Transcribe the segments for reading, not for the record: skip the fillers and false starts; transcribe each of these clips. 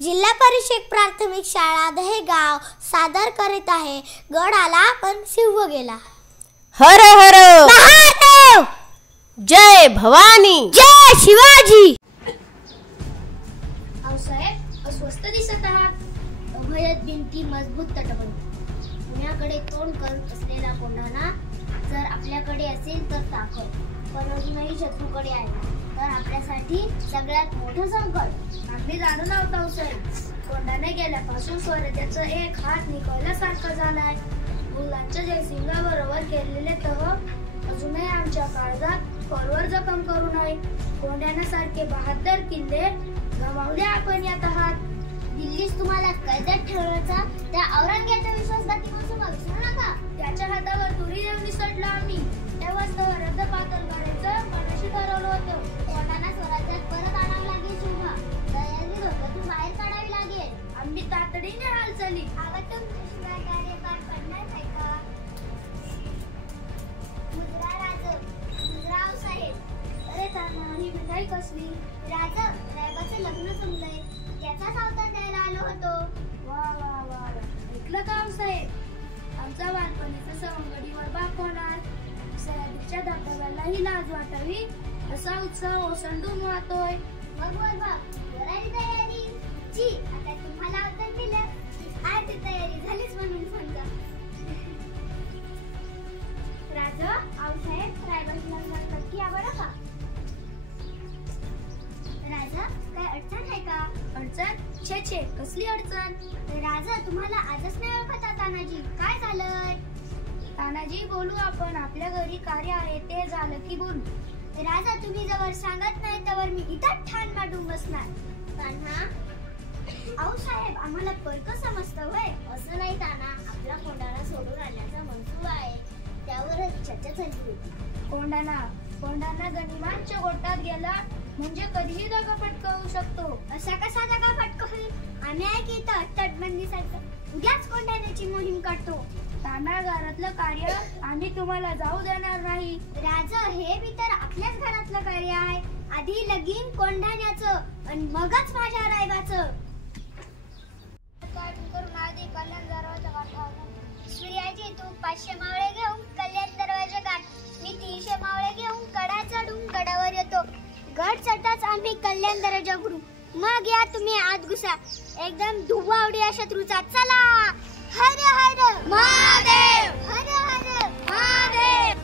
जिल्हा परिषद प्राथमिक शाळा दहेगाव सादर करीत आहे गड आला पण सिंह गेला। हर हर महादेव, जय भवानी, जय शिवाजी। साहेब अस्वस्थ दिसत आहात। अभयत भिंती मजबूत तटबंदी पुण्याकडे तोंड करत असलेला कोंढाणा जर आपल्याकडे असेल तर ताकद, पण अजूनही शत्रूकडे आहे तर आपल्यासाठी सगळ्यात मोठं संकट। आम्ही जाणून आहोत साहेब, कोंढाणे गेल्यापासून स्वराज्याचा एक हात निखळल्यासारखं झालाय। मुलांच्या जयसिंगाबरोबर केलेले तह अजूनही आमच्या काळजात खोलवर जखम करू नये। कोंढाण्यासारखे बहादर किल्ले गमावले आपण या तहात। दिल्लीस तुम्हाला कैदेत ठेवण्याचा त्या औरंगजेबाच्या विश्वासघातीपासून विसरू नका। त्याच्या हातावर तुरी देऊन निसटलो आम्ही, तेव्हाच तर रद्दपातळ करायचं मनाशी ठरवलं होतं। कोंढाणा स्वराज्यात परत आणावं लागेल शिवा, तयारी धोक्यातून बाहेर काढावी लागेल। आम्ही तातडीने हालचाली आवातून शिवाय कार्य पार पडणार आहे का? मुद्रा मुद्राव साहेब, अरे ताना ही मिठाई कसली? राजा रायबाचं लग्न जमलंय, त्याचाच अवतार द्यायला आलो होतो। वा वा वा, ऐकलं का साहेब? आमचा बालपणीचा सवंगडीवर बाप होणार, सह्याद्रीच्या धबधब्यालाही लाज वाटावी असा उत्साह ओसंडून वाहतोय। मग बोल बाप, करायची तयारी जी, आता तुम्हाला अवतार दिलं की ती तयारी झालीच म्हणून समजा। राजा आऊसाहेब रायबाची लग्नात नक्की या बरं का? राजा काय अडचण आहे का? अडचण? छे छे, कसली अडचण? राजा तुम्हाला आजच नाही ओळखत तानाजी, काय झालं? तानाजी बोलू आपण, आपल्या घरी कार्य आहे ते झालं की बोलू। राजा तुम्ही जवळ सांगत नाही त्यावर मी इथं ठाण मांडून बसणार। तान्हा आऊसाहेब आम्हाला परक समजतं होय? असं नाही ताना, आपला कोंढाणा सोडून आणण्याचा मनसूबा आहे, त्यावरच चर्चा चालली होती। कोंढाणा गनिमांच्या गोटात गेला म्हणजे कधीही दगा फटकावू शकतो। असा कसा दगा फटकावेल? आम्ही आहे की इथं तटबंदीसारखं उद्याच कोंढाण्याची मोहीम काढतो। ताना घरातलं कार्य आम्ही तुम्हाला जाऊ देणार नाही। राजा हे बी तर आपल्याच घरातलं कार्य आहे, आधी लगीन कोंढाण्याचं आणि मगच माझ्या रायबाचं। करून आधी कल्याण दरवाजा गाठ। सूर्याजी तू 500 मावळे घेऊन कल्याण दरवाजा गाठ, मी 300 मावळे घेऊन कडा चढून गडावर येतो। गड चढताच आम्ही कल्याण दरवाजा उघडू, मग या तुम्ही आत घुसा एकदम धुवावड्या शत्रूचा। चला हर हर महादेव, हर हर महादेव।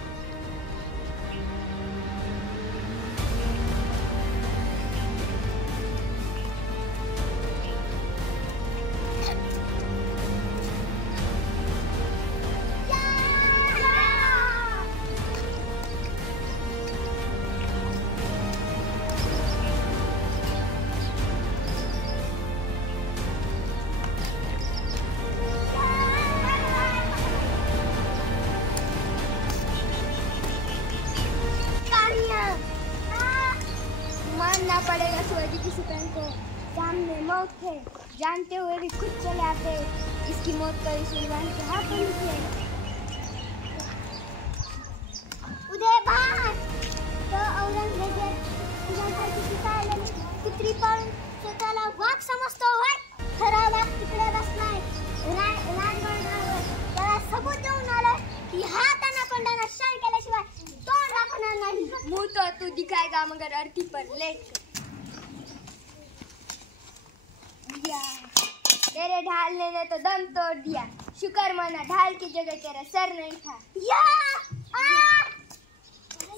मानना पड़ेगा शिवाजी की सिपाही को, सामने मौत है जानते हुए भी खुद चले आते, इसकी मौत कभी सुल्तान के हाथ में लिखे। उदय भान तो औरंगजेब तुझ्यासारखी शिकायला कुत्री पाळून स्वतःला वाघ समजतो होय? खरा वाघ तिकडे बसलाय रानगडावर, त्याला सबूत देऊन आलं की हा त्यांना कोंढाणा शान केल्याशिवाय तोंड राखणार नाही। मुंह तो तू दिखाएगा मगर अर्थी पर लेट। तेरे ढाल ने तो दम तोड़ दिया, शुक्र माना ढाल की जगह तेरा सर नहीं था।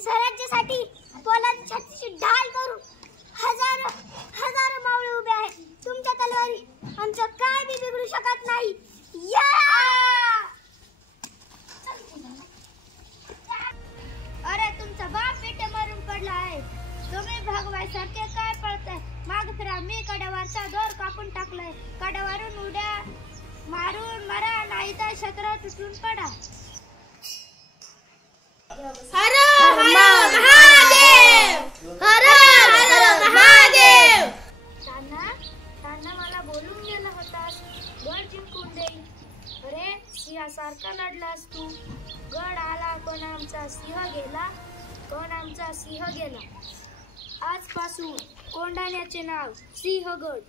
स्वराज्यासाठी पोलाद छातीची ढाल करून हजारो मावळे उभे आहेत, तुमच्या तलवारी आमचं काय बी बिघडू शकत नाही। अरे तुमचा बाप पेटे मारून पडला आहे, तुम्ही भगवायसारखे काय पळताय? माग फिरा, मी कड्यावरचा दोर कापून टाकलाय, कड्यावरून उड्या मारून मरा नाही तर छत्र तुटून पडा। हर हर महादेव, हर हर महादेव। ताना मला बोलून गेला होतास गड जिंकून देईल, अरे सिंहासारखा लढलास तू। गड आला पण आमचा सिंह गेला, पण आमचा सिंह गेला। आजपासून कोंढाण्याचे नाव सिंहगड।